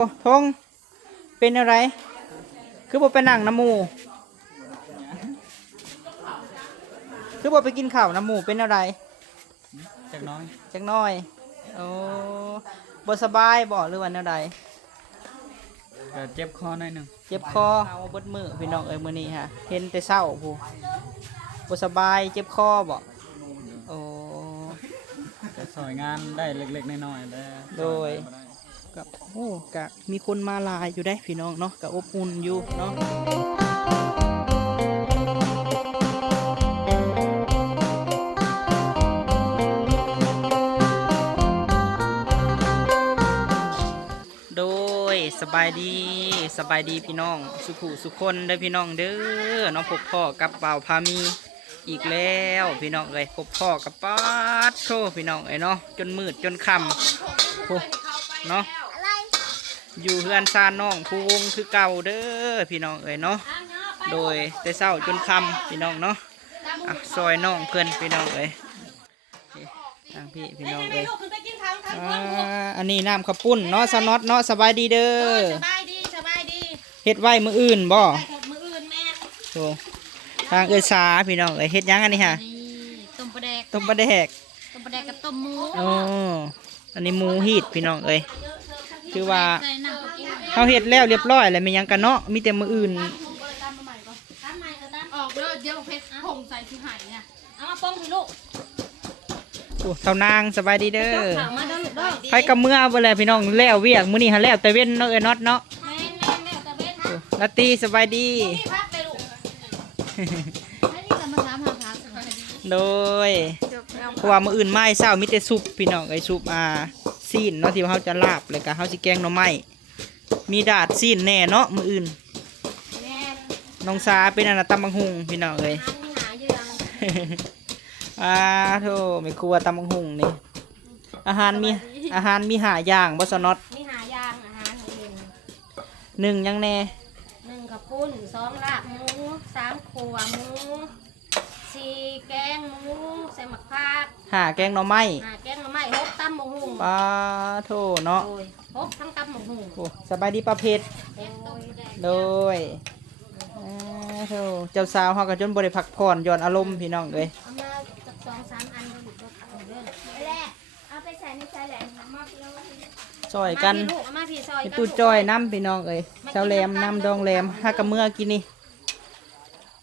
โอ้ทงเป็นอะไรคือบ่ไปนั่งน้ำหมูคือบ่ไปกินข้าวน้ำหมูเป็นอะไรจักน้อยจักหน้อยโอ้บ่สบายบ่หรือว่าแนวใดก็เจ็บคอหน่อยหนึงเจ็บคอเอาเบิดมือพี่น้องเอ้ยมื้อนี้ฮะเห็นแต่เช้าผู้บ่สบายเจ็บคอบ่โอ้ก็ซอยงานได้เล็กๆน้อยๆแล้ว โดยกับโอ้กะมีคนมาหลายอยู่ได้พี่น้องเนาะกะอบอุ่นอยู่เนาะโดยสบายดีพี่น้องสุขุสุคนได้พี่น้องเด้อน้องพบพ่อกับบ่าวพามีอีกแล้วพี่น้องเอ้ยพบพ่อกับป๊าดโชพี่น้องเอ้ยเนาะจนมืดจนค่ำโอ้เนาะอยู่เฮือนซานน้องผู้วงคือเก่าเด้อพี่น้องเอ้ยเนาะโดยแต่เช้าจนค่ำพี่น้องเนาะซอยน้องเพื่อนพี่น้องเอ้ยทางพี่น้องเอ้ยอันนี้น้ำข้าวปุ้นเนาะสน็อตเนาะสบายดีเด้อสบายดีเฮ็ดไว้มื้ออื่นบ่มืออื่นแม่ โอ้ทางเอ้ยสาพี่น้องเอ้ยเฮ็ดหยังอันนี้ฮะต้มปลาแดกต้มปลาแดกกับต้มหมูโอ้อันนี้หมูฮีดพี่น้องเอ้ยคือว่าเฮาเฮ็ดแล้วเรียบร้อยแล้วมีหยังกันเนาะมีแต่มื้ออื่นออกเด้อเดี๋ยวเพชรผงใส่ที่ไหเนี่ยเอามาป้องให้ลูกโอ้เท่านางสบายดีเด้อมาเด้อลูกเด้อไปกับเมื่อบ่แล้วพี่น้องแล้วเวียกมื้อนี้หาแล้วแต่เว้นเนาะเอ้ยน็อตเนาะแม่ตะเวนฮะลาตีสบายดีพักไปลูกให้นี่กันมาถามหาพักโดยเพราะว่ามื้ออื่นไม้เช้ามีแต่ซุปพี่น้องเอ้ยซุปซีนเนาะที่เฮาจะลาบแล้วก็เฮาสิแกงหน่อไม้มีดาดซีนแน่เนาะมื้ออื่นน้องสาเป็นอันตำบักหุ่งพี่น้องเอ้ยโธ่ไม่ครัวตำบักหุ่งนี่อาหารมีหาอย่างบ่สน็อตมีหาย่างอาหารหนึ่งยังแน่1ข้าวปุ้น2ลาบหมู3ขั่วหมู4แกงหมูใส่หมักผักหาแกงหน่อไม้แกงหน่อไม้6ตำบักหุ่งโธ่เนาะ6ทั้งตำบักหุ่งโอ้สบายดีประเภทโดยโธ่เจ้าสาวเฮาก็จนบ่ได้พักผ่อนย้อนอารมณ์พี่น้องเอ้ยเอามาจาก2-3 อันก็ลูกเอาเด้อแหละเอาไปใส่ในใส่แหละมาพี่ซอยกันมาพี่ซอยกันตู้จอยน้ำพี่น้องเอ้ยเช้าแรมน้ำดองแรมฮักกับเมื่อกินนี่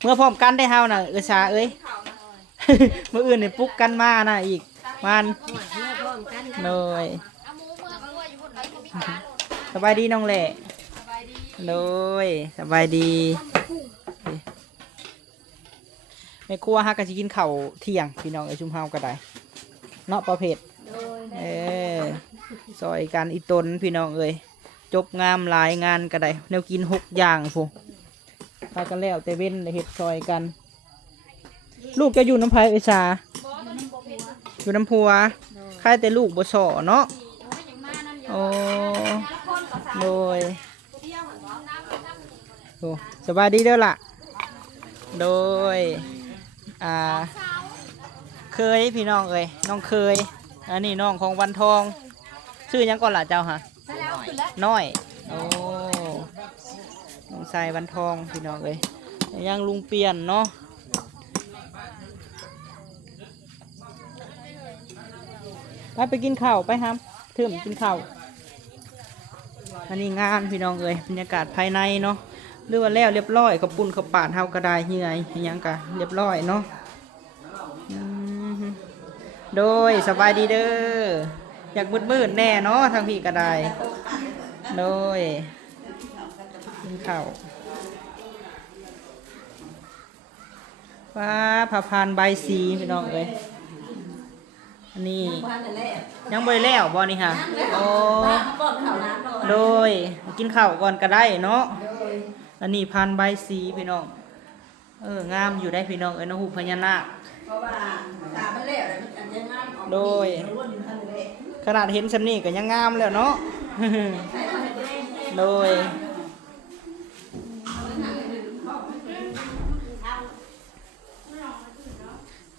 เมื่อพร้อมกันได้เฮาน่ะชาเอ้ย มื้ออื่นนี่ปลุกกันมาน่ะอีกมันเลยสบายดีน้องแหละเลยสบายดีแม่ครัวฮักก็สิกินข้าวเที่ยงพี่น้องเอ้ยชุมเฮาก็ได้เนาะประเภทซอยกันอีตนพี่น้องเอ้ยจบงามหลายงานก็ได้แนวกิน6อย่างพูพากันแล้วแต่เว้นเฮ็ดซอยกันลูกจะอยู่น้ำไผ่เอชาอยู่น้ำพัวใครแต่ลูกบ่สอเนาะโอ้โดยโอ้สบายดีเด้อล่ะโดยเคยพี่น้องเอ้ยน้องเคยอันนี้น้องของวันทองชื่อยังก่อนล่ะเจ้าฮะน้อยโอ้น้องชายวันทองพี่น้องเอ้ยยังลุงเปลี่ยนเนาะไปกินข้าวไปครับถึงกินข้าวอันนี้งานพี่น้องเอ้ยบรรยากาศภายในเนาะหรือว่าแล้วเรียบร้อยขับปุ่นขับปาดเฮากระไดเหื่อยยังกะเรียบร้อยเนาะโดยสบายดีเด้ออยากมืดแน่เนาะทางพี่กระไดโดยกินข้าวว้าผ่าพานใบสีพี่น้องเอ้ยอันนี้ยังบ่ได้แล้วบ่นี่ค่ะโอ้โดยกินข้าวก่อนก็ได้เนาะอันนี้พันใบสีพี่น้องงามอยู่ได้พี่น้องเอ้ยน้องหูพญานาคโดยขนาดเห็นสำนี่ก็ยังงามแล้วเนาะโดย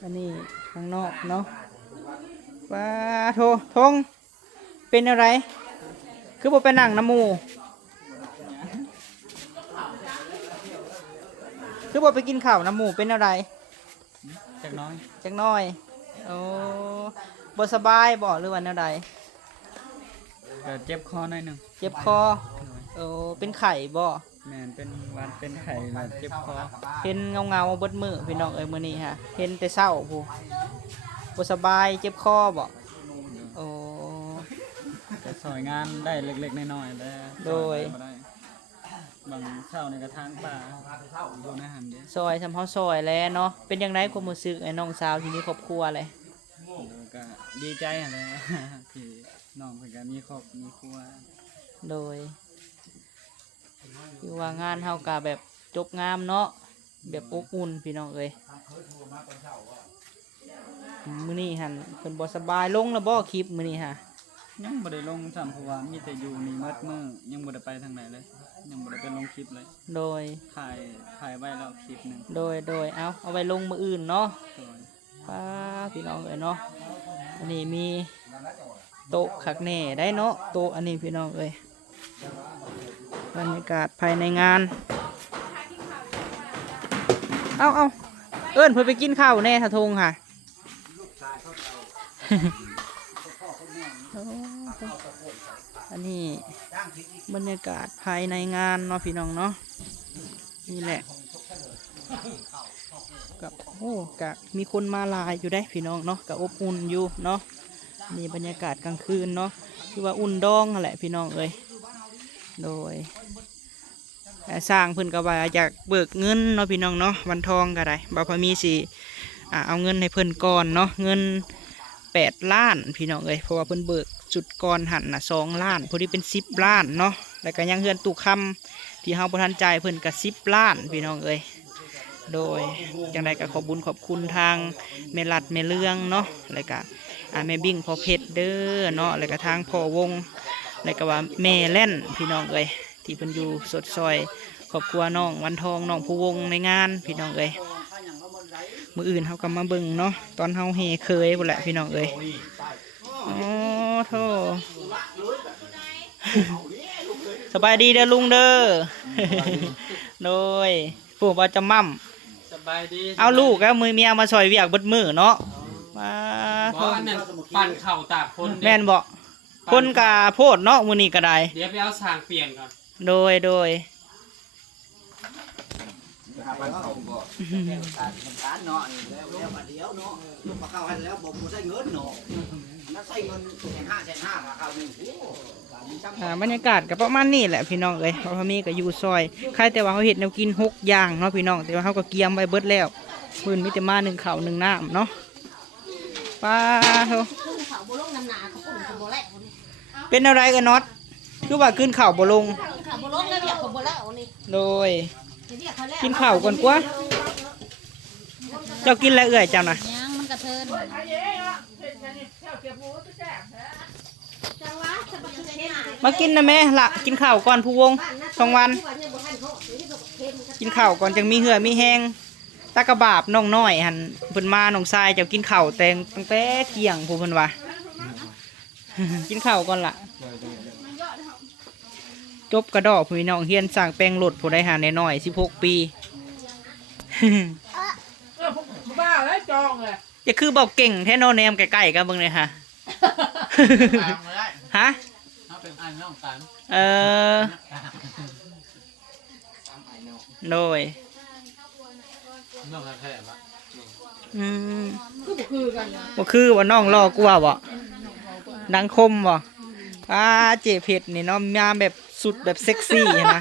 อันนี้ข้างนอกเนาะว้าโทงเป็นอะไร คือบ่ไปนั่งน้ำหมู่คือบ่ไปกินข้าวน้ำหมู่เป็นอะไร จักน้อย จักหน้อยโอ้บ่สบายบ่หรือว่าแนวใด ก็เจ็บคอหน่อยหนึง เจ็บคอโอ้เป็นไข้บ่ แม่นเป็นหวานเป็นไข้แล้วเจ็บคอ เห็นเงาเบิดมือพี่น้องเอ้ยมื้อนี้ฮะเห็นแต่เช้าผู้บ่สบายเจ็บคอบ่โอ้ ก็ซอยงานได้เล็กๆน้อยๆแล้ว โดย บ่ได้บางเช้าในกระทางป่าอยู่ในหันเด้ ซอยทำเฮาซอยแล้วเนาะเป็นจังไดความรู้สึกไอ้น้องสาวที่มีครอบครัวเลย ก็ดีใจหั่นแหละ ที่น้องเพิ่นก็มีครอบมีครัว โดยคือว่างานเฮาก็แบบจบงามเนาะแบบอบอุ่นพี่น้องเอ้ยมื้อนี้หั่นเพิ่นบ่สบายลงแล้วบ่คลิปมื้อนี้ฮะ ยังบ่ได้ลงซ้ำเพราะว่ามีแต่อยู่นี่หมดมื้อยังบ่ได้ไปทางไหนเลย ยังบ่ได้ไปลงคลิปเลย โดย ถ่ายไว้แล้วคลิปหนึง โดยเอาไว้ลงมื้ออื่นเนาะ โดย ป้าพี่น้องเอ้ยเนาะอันนี้มีโต๊ะคักแน่ได้เนาะโต๊ะอันนี้พี่น้องเอ้ยบรรยากาศภายในงานเอาเอิ้นเพิ่นไปกินข้าวแน่ทะทงค่ะ โอ้อันนี้บรรยากาศภายในงานเนาะพี่น้องเนาะนี่แหละกับโอ้กะมีคนมาหลายอยู่ได้พี่น้องเนาะกะอบอุ่นอยู่เนาะนี่บรรยากาศกลางคืนเนาะคือว่าอุ่นดองนั่นแหละพี่น้องเอ้ยโดยสร้างเพิ่นก็ว่าอยากเบิกเงินเนาะพี่น้องเนาะวันทองก็ได้บ่าวพามีสิเอาเงินให้เพิ่นก่อนเนาะเงิน8 ล้านพี่น้องเอ้ยเพราะว่าเพิ่นเบิกจุดก่อนหันน่ะ2 ล้านพอดีเป็น10 ล้านเนาะแล้วก็ยังเฮือนตู้คำที่เฮาบ่ทันจ่ายเพิ่นก็10 ล้านพี่น้องเอ้ยโดยจังไดก็ขอบุญขอบคุณทางแม่รัดแม่เลืองเนาะแล้วก็แม่บิ่งพ่อเพชรเด้อเนาะแล้วก็ทางพ่อวงแล้วก็ว่าแม่แล่นพี่น้องเอ้ยที่เพิ่นอยู่สดซอยครอบครัวน้องวันทองน้องผู้วงในงานพี่น้องเอ้ยมื้ออื่นเฮาก็มาเบิ่งเนาะตอนเฮาเฮเคยพุ่นแหละพี่น้องเอ้ยโอ้โธ่ สบายดีเด้อลุงเด้อ โดยผู้ว่าจะมั่ม สบายดี เอาลูกแล้วมือเมียมาซอยเวียกเบิดมือเนาะมา บ่อันนั้นปั่นเข่าตากคน แม่นบ่คนกาโพดเนาะมื้อนี้ก็ได้ เดี๋ยวไปเอาสางเปลี่ยนก่อน โดย การเนาะแล้วมาเดียวเนาะลูกมาเข้าให้แล้วผมบ่ได้เงินเนาะมันใส่เงิน1,500,000มาเข้านึงโอ้ บรรยากาศก็ประมาณนี้แหละพี่น้องเอ้ยเพราะว่ามีก็อยู่ซอยใครแต่ว่าเขาเฮ็ดแนวกิน6 อย่างเนาะพี่น้องแต่ว่าเขาก็เกียมไว้เบิดแล้วมื้อมีแต่มา1ข้าว1น้ำเนาะป้าโธ่ ขึ้นเขาบ่ลงน้ำหนาเขาปุ่นเขาบ่แล้วนี่ เป็นอะไรกันน็อตคือว่าขึ้นข้าวบ่ลง เขาบ่ลงแล้วเดี๋ยวเขาบ่แล้วนี่ โดย เดี๋ยวเขาแล้ว กินข้าวก่อนกว่าเจ้ากินอะไรเอ่ยเจ้าน่ะ ยังมันกระเทินจังหวะสะบัดเทน มากินนะแม่ละกินข้าวก่อนผู้วงสองวัน กินข้าวก่อนจังมีเหือมีแห้งตากระบาบน้องน้อยหันเพิ่นมาน้องทรายเจ้ากินข้าวแต่งตั้งแต่เที่ยงผู้เพิ่นว่า กินข้าวก่อนล่ะจบกระดอกพี่น้องเฮียนสั่งแปลงรถผู้ได้หาน้อย16 ปีบ้าแล้วจองเลยจะคือบอกเก่งแท้โนแนมใกล้ๆกันเบิ่งเลยค่ะ ฮะ เป็นอันน้องกัน เออโดย น้องแท้ๆบ่ บ่คือว่าน้องรอกลัวบ่ดังคมบ่เจเผ็ดนี่เนาะมาแบบสุดแบบเซ็กซี่นะ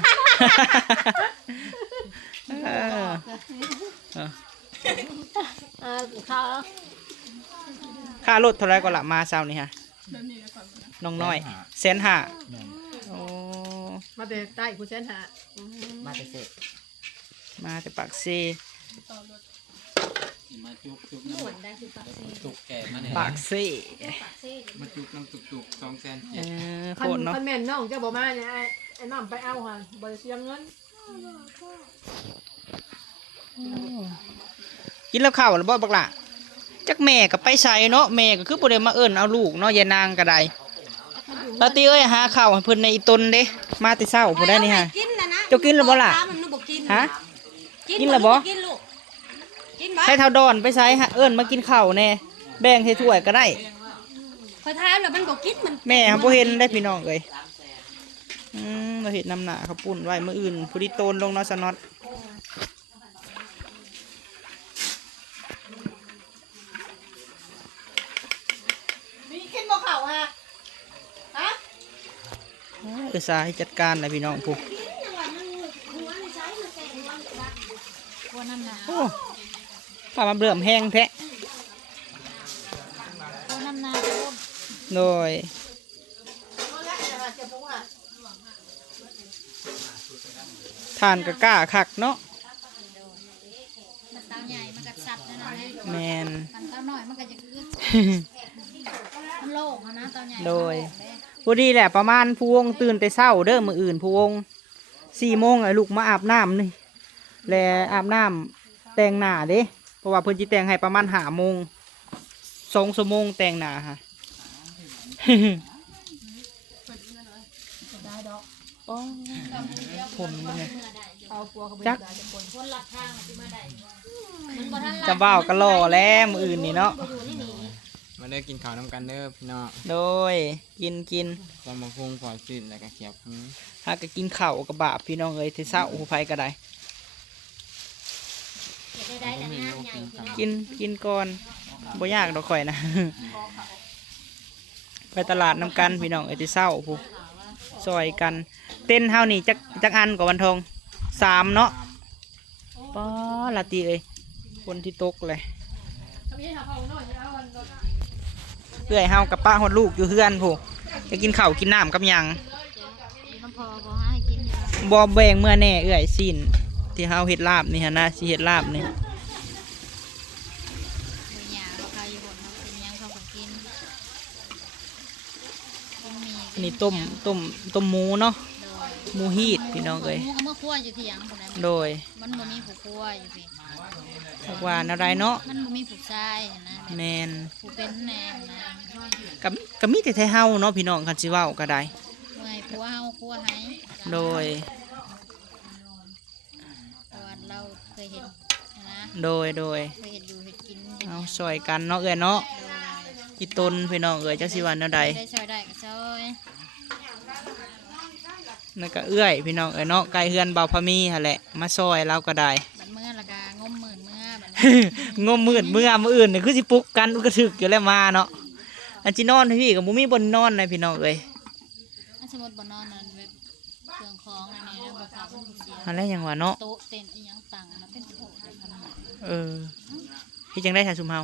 ค่ารถเท่าไรก็ละมาเช้านี่ฮะน้องน้อย150,000โอ้ มาแต่ใต้ผู้เส้นหา มาแต่เสร็จ มาแต่ปากเซ มาจุก หวนได้คือปากซี ตุกแก่มาเนี่ย ปากเซ มาจุกน้ำตุก200,000 โคตรเนาะ คันแม่นน้องเจ้าบอกมาเนี่ยไอ้น้องไปเอาค่ะบริเสียเงิน กินแล้วข้าวแล้วบ่บักล่ะจักแม่ก็ไปใส่เนาะแม่ก็คือบ่ได้มาเอิ้นเอาลูกเนาะยายนางก็ได้ ม ตาตีเอ้ยหาข้าวให้เพิ่นในอีตนเด้มาแต่เช้าผู้ได้นี่ฮะ กินนะนะ เจ้ากินแล้วบ่ล่ะ มันบ่กิน ฮะ กินแล้วบ่ กินลูกกินบ่ ใช้เท่าดอนไปใช้ฮะเอิ้นมากินข้าวแน่แบ่งให้ถ้วยก็ได้ พอทานแล้วมันบ่กินมัน แม่ครับบ่เห็นได้พี่น้องเอ้ยเราเห็นน้ำหนาเขาปุ่นไว้มื้ออื่นผู้ที่โตนลงเนาะสน็อต มีกินบ่เข้าฮะฮะ สาให้จัดการนะพี่น้องผู้ กลัวน้ำหนา โอ้ป้ามาเบิ่มแห้งแท้ กลัวน้ำหนา โดยทานกะก้าคักเนาะ มันเต้าใหญ่มันก็สัตว์นั่นน่ะ แมน มันเต้าน้อยมันก็จะคือมันโล่งอะนะเต้าใหญ่ โดยพอดีแหละประมาณผู้วงตื่นแต่เช้าเด้อมื้ออื่นผู้วง4 โมงไอ้ลูกมาอาบน้ำนี่แลอาบน้ำแต่งหน้าเด้เพราะว่าเพิ่นสิแต่งให้ประมาณ5 โมง2 ชั่วโมงแต่งหน้าค่ะ ผมมันไง เอาปัวเขาไป จัก คนหลักทางที่มาได้มันบ่ทันหลั จะเบ้าก็รอแล้วมื้ออื่นนี่เนาะ บ่อยู่นี่นี่ มาเด้อกินข้าวน้ำกันเด้อพี่น้อง โดยกิน ตำบักหุ่งปล่อยจืดแล้วก็เขียวหื้อ ถ้าก็กินข้าวกับบาปพี่น้องเอ้ยที่เศร้าผู้ภัยก็ได้ ได้แต่งานใหญ่ที่เนาะ กินก่อนบ่ยากดอกข่อยนะ ไปตลาดน้ำกันพี่น้องเอ้ยที่เศร้าผู้ซอยกัน เต้นเฮานี่จักอันกว่าวันทอง3เนาะป้อละตีเอ้ยคนที่ตกเลยเอื้อยเฮากับป้าฮอดลูกอยู่เฮือนผู้จะกินข้าวกินน้ำกับหยัง น้ำพอบ่ให้กินอยู่ บ่แบ่งเมื่อแน่เอื้อยสิ้นที่เฮาเฮ็ดลาบนี่ฮะนะสิเฮ็ดลาบนี่ บ่หยาเราใครอยู่บนเนาะเป็นหยังเขาก็กินกินมี อันนี้ต้มหมูเนาะหมูฮีดพี่น้องเอ้ย หมูก็เมื่อคั่วอยู่ที่หยังพุ่นน่ะ โดย มันบ่มีผู้คั่วอยู่พี่ ทักว่าอะไรเนาะ มันบ่มีผู้ชายนะ แมน ผู้เป็นแม่นะ ก็มีแต่ไทเฮาเนาะพี่น้องคันสิเว้าก็ได้ เมื่อยผัวเฮาคั่วให้ โดย ตอนเราเคยเห็นนะ โดย เคยเห็นอยู่เห็นกิน เอาซอยกันเนาะเอ้ยเนาะอีตนพี่น้องเอ้ยจักสิว่าแนวใด ได้ซอยได้ก็ซอย นั่นก็เอื้อยพี่น้องเอ้ยเนาะไกลเฮือนเบาพะมีหั่นแหละมาซอยเราก็ได้ บัดเมื่อละกางมหมื่นเมื่อบัดนี้ งมมืดมื้ออื่นนี่คือสิปลุกกันอุกระถึกอยู่แล้วมาเนาะอันจินอนพี่ก็บ่มีบนนอนเลยพี่น้องเอ้ย อันสมมุติบ่นอนนั่นแบบเครื่องของอันนี้แล้วบ่เข้าเพิ่นบ่เสีย อันแรกยังว่าเนาะ โต๊ะเต็นท์อีหยังตั้งอันนั้นเป็นโถเดียวกันน่ะ พี่จังได้ชาชุมเฮา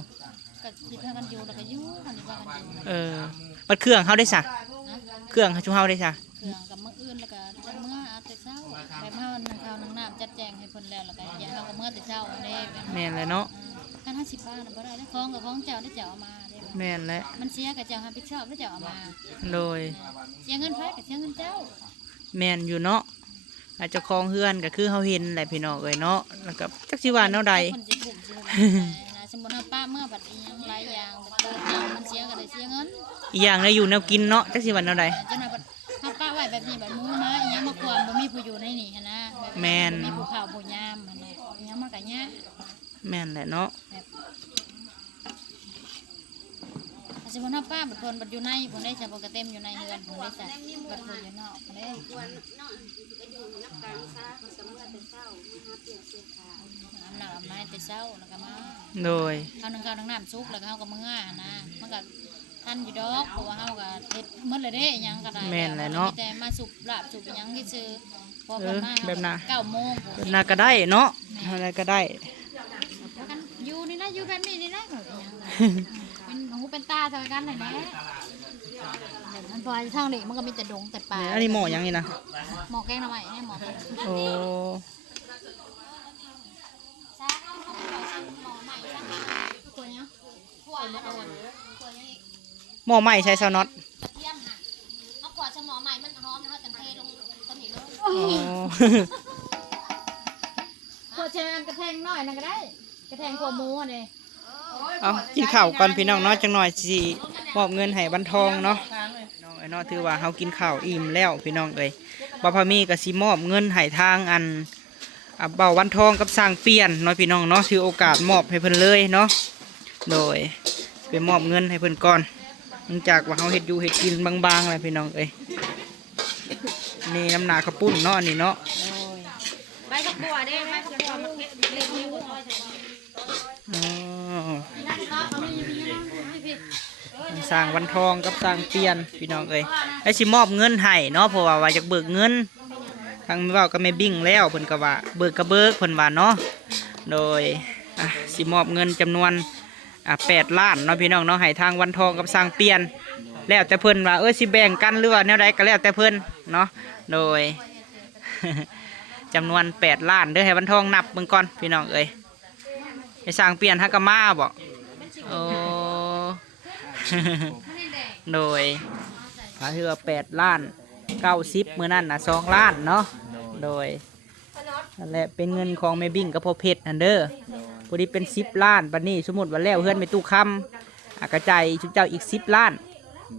ก็สิพากันอยู่แล้วก็อยู่กันอยู่ว่ากันอยู่ บัดเครื่องเฮาได้ซะ นะ เครื่องชุมเฮาได้ซะ เครื่องกับมื้ออื่นแล้วก็จังมื้ออาจแต่เช้าไปเฮานึ่งข้าวนึ่งน้ำจัดแจงให้เพิ่นแล้วแล้วก็อย่าเฮาก็มื้อแต่เช้าอันนี้แบบ แม่นเลยเนาะ กัน50 บาทน่ะบ่ได้แล้วของกับของเจ้าได้เจ้าเอามาได้บ่ แม่นแล้ว มันเสียกับเจ้ารับผิดชอบได้เจ้าเอามา โดย เสียเงินไผก็เสียเงินเจ้า แม่นอยู่เนาะอาจจะคลองเฮือนก็คือเฮาเห็นแหละพี่น้องเอ้ยเนาะแล้วก็จักสิว่าแนวใด คนสิบุ่มสิบุ่มนะสมมุติว่าป้าเมื่อบัดอีหยังหลายอย่างแบบเปิดน้ำมันเสียก็ได้เสียเงิน อีกอย่างได้อยู่แนวกินเนาะจักสิว่าแนวใด จนว่าบัดถ้าป้าไว้แบบนี้บัดหมูมาอีหยังมาความบ่มีผู้อยู่ในนี่หันนะแบบ แม่น บ่มีผู้ข้าวผู้ยามหันนะอีหยังมันก็ยาก แม่นแหละเนาะ สมมุติว่าป้าบัดคนบัดอยู่ในผู้ได้จะบ่ก็เต็มอยู่ในเฮือนผู้ได้จ้ะบัดผู้อยู่นอกผู้ได้อาบน้ำอาบน้ำแต่เช้าแล้วก็มา โดย ข้าวนึ่งข้าวนึ่งน้ำซุกแล้วก็เฮาก็มื้อนะมันก็ทันอยู่ดอกเพราะว่าเฮาก็เฮ็ดหมดเลยเด้อิหยังก็ได้ แม่นแหละเนาะ มีแต่มาสุกลาบสุกอิหยังที่ซื้อพอ เอ เพิ่น อ มา แบบน่ะ 9 โมง แบบน่าก็ได้เนาะอะไรก็ได้ แล้วกันอยู่นี่นะอยู่แบบนี้นี่นะอิหยังเป็นหูเป็นตาเท่ากันนั่นแหละมันพอทางนี้มันก็มีแต่ดงแต่ป่า อันนี้หม้อหยังนี่นะ หมอแกงหน่อไม้เนี่ยหมอแกง โอ้ ตัวเนี้ยขวดแล้วขวดยังอีก หม้อใหม่ใช้ซาวน็อต กระเทียมค่ะเอาขวดชะหมอใหม่มันหอมนะคะจังเทลงต้นนี้เลย โอ้ ขวดแชร์กระแทงหน่อยนั่นก็ได้กระแทงขวดหมูอันนี้ เอากินข้าวก่อนพี่น้องเนาะจังหน่อยสิมอบเงินให้บันทองเนาะน้อง เนาะถือว่าเฮากินข้าวอิ่มแล้วพี่น้องเอ้ยบ่าวพามีก็สิมอบเงินให้ทางอันเบาวันทองกับสร้างเปลี่ยนเนาะพี่น้องเนาะถือโอกาสมอบให้เพิ่นเลยเนาะโดยไปมอบเงินให้เพิ่นก่อนหลังจากว่าเฮาเฮ็ดอยู่เฮ็ดกินบางๆแล้วพี่น้องเอ้ยนี่น้ำหนาข้าวปุ้นเนาะอันนี้เนาะ ใบกระปัวเด้ใบกระปัวมันเล็กเล็กนิ้วซอยใส่ อ๋อ นั่นก็เขาไม่มีให้พี่ สร้างวันทองกับสร้างเปลี่ยนพี่น้องเอ้ยไอ้สิมอบเงินให้เนาะเพราะว่าอยากเบิกเงินทางเว้าก็ไม่บิ่งแล้วเพิ่นก็ว่าเบิกก็เบิกเพิ่นว่าเนาะโดยสิมอบเงินจำนวน8 ล้านเนาะพี่น้องเนาะให้ทางวันทองกับสร้างเปลี่ยนแล้วแต่เพิ่นว่าสิแบ่งกันหรือว่าแนวใดก็แล้วแต่เพิ่นเนาะโดย จำนวน8 ล้านเด้อให้วันทองนับเบิ่งก่อนพี่น้องเอ้ยให้สร้างเปลี่ยนฮักกะมาบ่โอ้ โดยถือว่า8 ล้าน 90มื้อนั้นน่ะ2 ล้านเนาะโดยนั่นแหละเป็นเงินของแม่บิ่งกับพ่อเพชรนั่นเด้อผู้นี้เป็น10 ล้านบัดนี้สมมุติว่าแล้วเฮือนไปตู้คำกระจายชุบเจ้าอีก10 ล้าน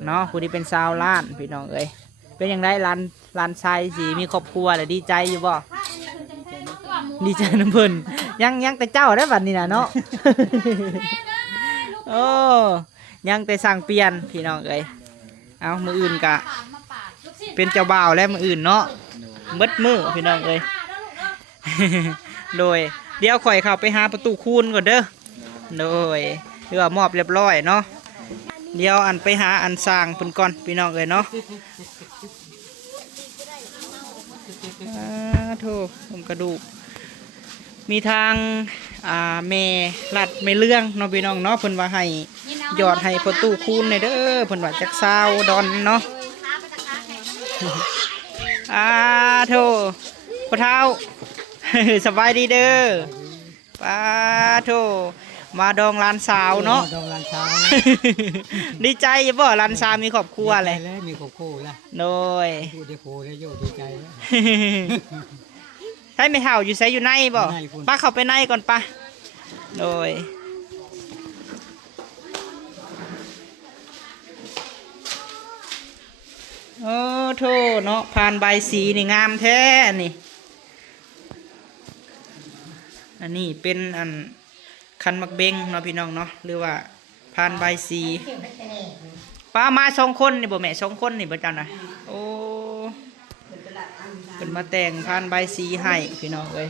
เนาะผู้นี้เป็น20 ล้านพี่น้องเอ้ยเป็นอย่างไรร้านชายสิมีครอบครัวแล้วดีใจอยู่บ่ดีใจน้ำเพิ่นยังแต่เจ้าได้บัดนี้น่ะเนาะ โอ้ยังแต่สั่งเปลี่ยนพี่น้องเอ้ยเอามืออื่นกะเป็นเจ้าบ่าวและมืออื่นเนาะมืดมือพี่น้องเอ้ย โดยเดี๋ยวข่อยเข้าไปหาประตูคูณก่อนเด้อโดยเรือว่ามอบเรียบร้อยเนาะเดี๋ยวอันไปหาอันสร้างเพิ่นก่อนพี่น้องเอ้ยเนาะโธ่ผมกระดูกมีทางเมลัดเมเรื่องเนาะพี่น้องเนาะเพิ่นว่าให้ยอดให้ประตูคูณในเด้อเพิ่นว่าจักซาวดอนเนาะโธ่พ่อเฒ่า สบายดีเด้อโธ่มาดองร้านสาวเนาะ ดองร้านสาว ดีใจอย่าบ่ร้านสาวมีครอบครัวเลย มีครอบครัวแล้ว โดย พูดได้โพได้โยดีใจแล้ว ให้ไม่เฒ่าอยู่ไสอยู่ในบ่ ในพุ่น ป้าเข้าไปในก่อนป้าโดยโอ้โธ่เนาะผ่านใบสีนี่งามแท้นี่อันนี้เป็นอันคันมักเบงเนาะพี่น้องเนาะหรือว่าผ่านใบสีป้ามา2 คนนี่บ่แม่2 คนนี่บ่จังนะโอ้เป็นมาแต่งผ่านใบสีให้พี่น้องเอ้ย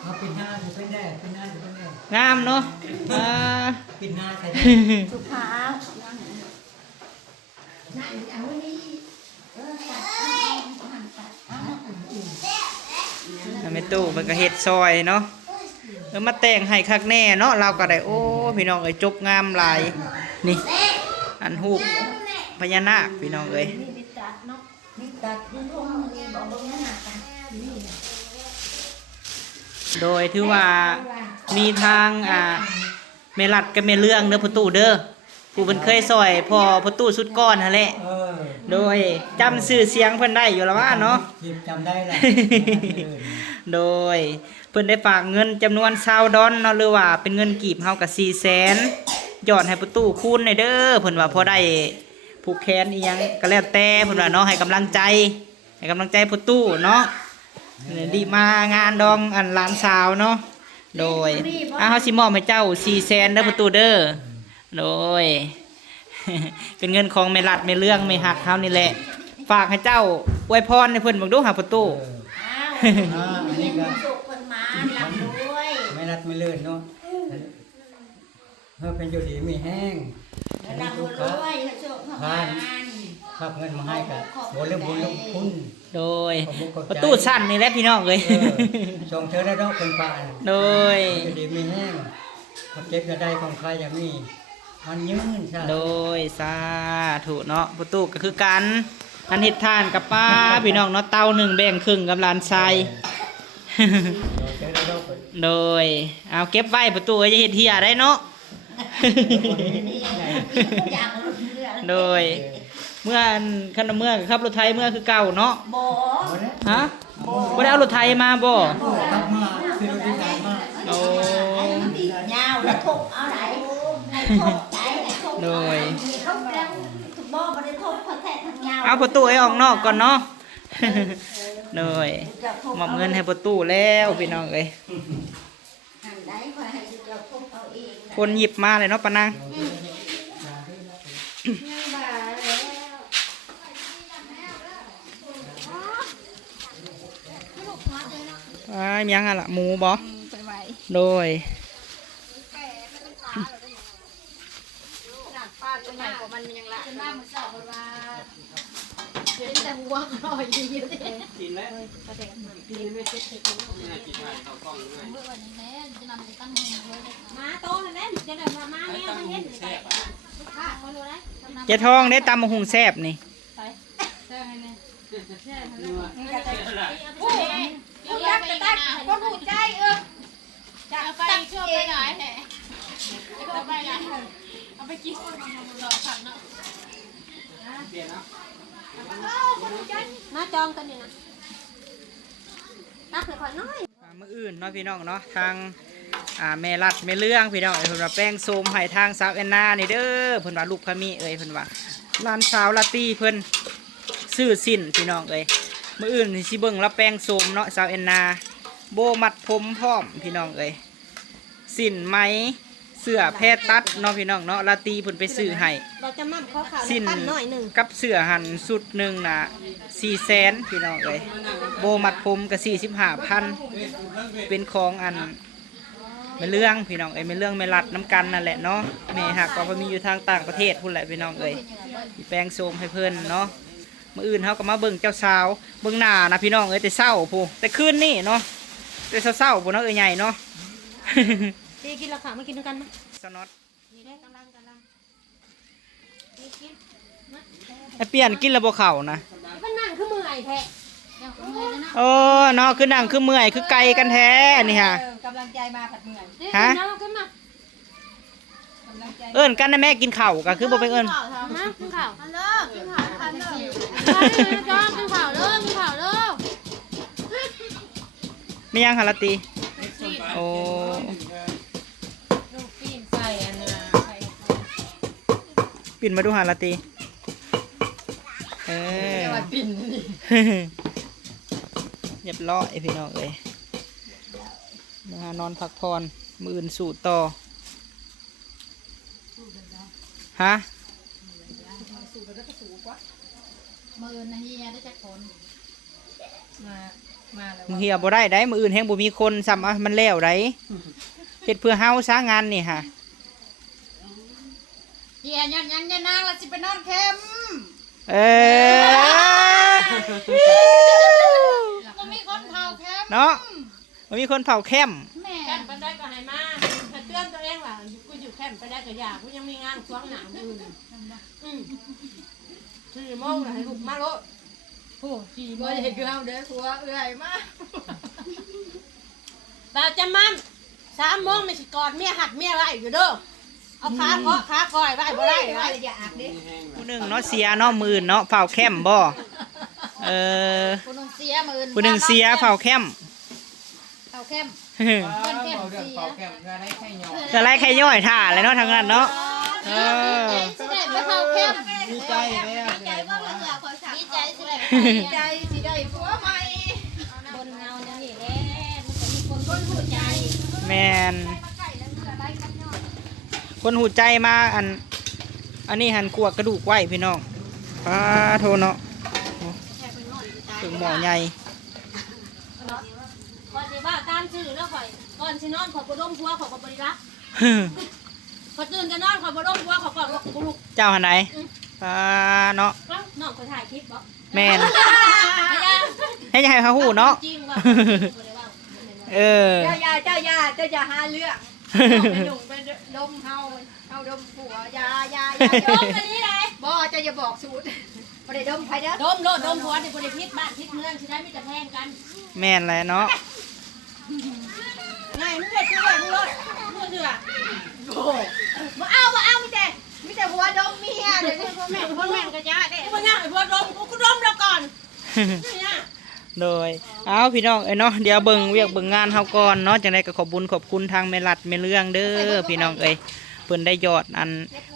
เอาปิดหน้าจะเป็นแน่ปิดหน้าจะเป็นแน่ งามเนาะ ปิดหน้าใส่ สุภาพ แม่ตู้มันก็เฮ็ดซอยเนาะมาแต่งให้คักแน่เนาะเราก็ได้โอ้พี่น้องเอ้ยจบงามหลายนี่อันฮูบพญานาคพี่น้องเอ้ยโดยถือว่ามีทางเมลัดกับเมเรื่องเด้อพ่อตู้เด้อผู้เพิ่นเคยซอยพอพ่อตู้สุดก้อนหั่นแหละโดยจำชื่อเสียงเพิ่นได้อยู่แล้วว่าเนาะ จำได้ละ โดยเพิ่นได้ฝากเงินจำนวน20 ดอลเนาะหรือว่าเป็นเงินกีบเฮาก็400,000ยอดให้ประตูคูณในเด้อเพิ่นว่าพอได้ผูกแขนอีหยังก็แล้วแต่เพิ่นว่าเนาะให้กำลังใจประตูเนาะดีมางานดองอันหลานสาวเนาะโดยเฮาสิมอบให้เจ้า400,000เด้อประตูเด้อโดย เป็นเงินของแม่รัดแม่เรื่องแม่หักเฮานี่แหละฝากให้เจ้าอวยพรให้เพิ่นเบิ่งดูหาประตู อันนี้ก็ สุกคนมาลำด้วย ไม่รัดไม่เลื่อนเนาะเพื่อเป็นอยู่ดีมีแห้ง ลำด้วยสุกของมัน ขับเงินมาให้กับโบเรื่องบุญลงทุน โดยประตูสั้นนี่แหละพี่น้องเอ้ย ส่งเธอได้ดอกเป็นป่า โดย อยู่ดีมีแห้งความเจ็บกระไดของใครอย่างนี้มันยืนใช่ โดยสาธุเนาะประตูก็คือกันอันเฮ็ดทานกับป้าพี่น้องเนาะเต้า1แบ่งครึ่งกับหลานชาย เธอได้ดอกเป็น โดยเอาเก็บไว้ประตูจะเฮ็ดเฮียได้เนาะ โดยเมื่อคันเมื่อขับรถไทยเมื่อคือเก่าเนาะ โบ ฮะบ่ได้เอารถไทยมาบ่ ขับมาคือรถที่สามมา โอ้ ยาวแล้วทุบเอาไหนให้ทุบไหนให้ทุบ โดย เขาแปลงทุบบ่ได้ทุบค เอาประตูให้ออกนอกก่อนเนาะ เหนื่อยมอบเงินให้ประตูแล้วพี่น้องเอ้ยคนหยิบมาเลยเนาะปะนางมียังอะล่ะหมูบ่ ไปไว้ โดย ป้าตัวใหญ่กว่ามันยังละเป็นบ้ามือสอบว่าเดี๋ยวแต่หัวอร่อยดีอยู่ดิ กินแล้ว เมื่อวันนี้แม่จะนำไปตั้งมือเลย มาโตแล้วแม่จะได้มาเนี่ยมันเห็น ค่ะเขารู้ได้ เจ๊ทองได้ตำมะหุงแซบนี่ โอ้ยเอายักษ์ตั้งคนหูใจจะเอาไปเชื่อไปไหนแท้เอาไปไหนเอาไปกินรอขังเนาะมาจองกันอยู่นะตักเลยขอน้อย มื้ออื่นเนาะพี่น้องเนาะทางแม่รัดแม่เรื่องพี่น้องเพิ่นว่าแป้งโสมให้ทางสาวแอนนานี่เด้อเพิ่นว่าลูกพะมีเอ้ยเพิ่นว่าร้านสาวลาตี้เพิ่นซื้อสิ้นพี่น้องเอ้ยมื้ออื่นสิเบิ่งละแป้งโสมเนาะสาวแอนนาโบมัดผมพร้อมพี่น้องเอ้ยสิ้นไหมเสื้อแพทตัดเนาะพี่น้องเนาะลาตี้เพิ่นไปซื้อให้ เราจะมั่มข้าวขาว สิ้น ปั้นหน่อยหนึ่ง กับเสื้อหันสุดหนึ่งน่ะ400,000พี่น้องเอ้ยโบมัดผมก็45,000เป็นของอันไม่เรื่องพี่น้องเอ้ยไม่เรื่องไม่รัดน้ำกันนั่นแหละเนาะแม่หักก็มีอยู่ทางต่างประเทศพุ่นแหละพี่น้องเอ้ยสิแปลงโสมให้เพิ่นเนาะมื้ออื่นเฮาก็มาเบิ่งเจ้าสาวเบิ่งหน้านะพี่น้องเอ้ยแต่เช้าพูแต่คืนนี่เนาะแต่เช้าๆพุ่นเนาะเอ้ยใหญ่เนาะ ดีกินราคามากินด้วยกันมั้ย สน็อต นี่ได้กำลังนี่กิน ไอ้เปลี่ยนกินแล้วบ่เข้านะ มันนั่งคือมือไอ้แท้ โอ้เนาะคือนั่งคือเมื่อยคือไกลกันแท้นี่ฮะ กำลังใจมาผัดเหนื่อย ฮะ น้องขึ้นมา เอิ้นกันนะแม่กินข้าวก็คือบ่ไปเอิ้น ฮะกินข้าว ฮัลโหลกินข้าวทันเลย จ้องกินข้าวเด้อกินข้าวเด้อ ไม่ยังหาละตีโอ้ปิ่นมาดูหาละตีเออเรียบร้อยพี่น้องเอ้ยนอนพักผ่อนมืออื่นสู่ต่อฮะ มือนะเฮียได้จากคนมาแล้ว มึงเหียบ่ได้ได้มืออื่นแฮงบ่มีคนซ้ำอ่ะมันแล้วได้เฮ็ดเพื่อเฮาซะงานนี่ฮะ เฮียยันยันยันนางละสิไปนอนเข้ม เออ ก็มีคนเผาเข้ม เนาะมันมีคนเผาแคมป์ แม่ แคมป์ไปได้ก็ให้มาถ้าเตือนตัวเองว่ากูอยู่แคมป์ไปได้ก็อยากกูยังมีงานช่วงหนังอื่น4 โมงแล้วให้ลูกมาโลด โอ้ขี่บ่ได้คือเฮาเด้อผัวเอื้อยมาก แต่จะมั่ม3 โมงไม่สิกอดเมียหัดเมียไว้อยู่เด้อเอาขาเกาะขาก้อยไว้บ่ได้ไว้ อย่าอักดิ ผู้หนึ่งเนาะเสียเนาะมือเนาะเผาแคมป์บ่เออ ผู้นึงเสียมือ ผู้หนึ่งเสียเผาแคมป์ เผาเข้ม เรื่องเป่าแก้มก็ได้แค่ยอ จะไล่ใครย่อยท่าเลยเนาะทางนั้นเนาะเออ สิได้ไปเผาเข้ม ดีใจแล้ว ดีใจว่าเราจะขอสั่งดีใจสิได้ดีใจสิได้ผัวใหม่ คนเงาเนี่ยนี่แหละมันก็มีคนหัวใจ แมนคนหูใจมาอันนี้หันกวกกระดูกไว้พี่น้องป้าโทเนาะถึงหมอใหญ่ ก่อนสิว่าตามชื่อแล้วข่อยก่อนสินอนขอยบ่ดมผัวขอยก็บ่ได้รับขอยตื่นจะนอนขอยบ่ดมผัวขอยก็บ่ลุก เจ้าหันไหนป้าเนาะ น้องข่อยถ่ายคลิปบ่ แมน ไม่ได้ ให้ยายเขาหูเนาะ จริงว่า เออ เจ้ายาเจ้าหาเรื่องไปหนุ่มไปดมเฮาดมผัวยา ดมอันนี้เลย บ่จะอย่าบอกสูตรบ่ได้ดมไผเด้อ ดมโลดดมผัวนี่บ่ได้พิษบ้านพิษเมืองสิได้มีแต่แพงกัน แมนเลยเนาะ ไงมึงเด็ดคือเลยมึงโลดมึงเถื่อ บ่เอามีแต่หัวดมเมียเดี๋ยวนี้พ่อแม่ก็ยาเด้ กูบ่ย่างไอ้ผัวดมกูดมแล้วก่อนเนี่ย โดยเอาพี่น้องเนาะเดี๋ยวเบิ่งเวียกเบิ่งงานเฮาก่อนเนาะจังได๋ก็ขอบคุญขอบคุณทางแม่รัดแม่เรื่องเด้อพี่น้องเอ้ย พิ่นได้ยอดอัน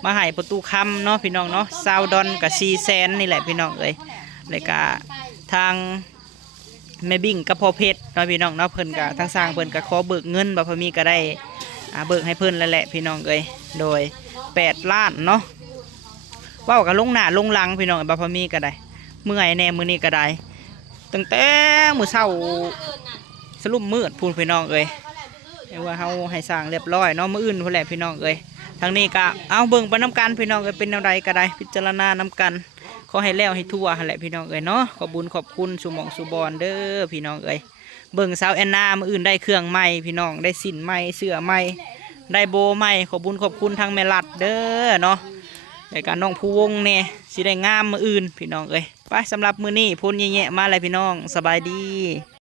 มาให้ประตูคำเนาะพี่น้องเนาะซาวดอนกับ400,000นี่แหละพี่น้องเอ้ยแล้วก็ทางแม่บิ่งกับพ่อเพชรเนาะพี่น้องเนาะเพิ่นก็ทางสร้างเพิ่นก็ขอเบิกเงินบ่พอมีก็ได้เบิกให้เพิ่นแล้วแหละพี่น้องเอ้ยโดย8 ล้านเนาะเว้ากันลงหน้าลงหลังพี่น้องบ่พอมีก็ได้เมื่อยแน่มื้อนี้ก็ได้ตั้งแต่มื้อเช้าสรุปมืดพูนพี่น้องเอ้ยว่าเฮาให้สร้างเรียบร้อยเนาะมื้ออื่นพุ่นแหละพี่น้องเอ้ยทางนี้ก็เอาเบิ่งไปนํกันพี่น้องเอ้ยเป็นแนวใดก็ได้พิจารณานํกันขอให้แล้วให้ทั่วหั่นแหละพี่น้องเอ้ยเนาะขอบุญขอบคุณสุหม่องสุบอนเด้อพี่น้องเอ้ยเบิ่งสาวแอนนามื้ออื่นได้เครื่องใหม่พี่น้องได้สินใหม่เสื้อใหม่ได้โบใหม่ขอบุญขอบคุณทางแม่ลัดเด้อเนาะในการน้องผู้วงเนี่ยสิได้งามมื้ออื่นพี่น้องเอ้ยไปสำหรับมื้อนี้พ้นแย่ๆมาเลยพี่น้องสบายดี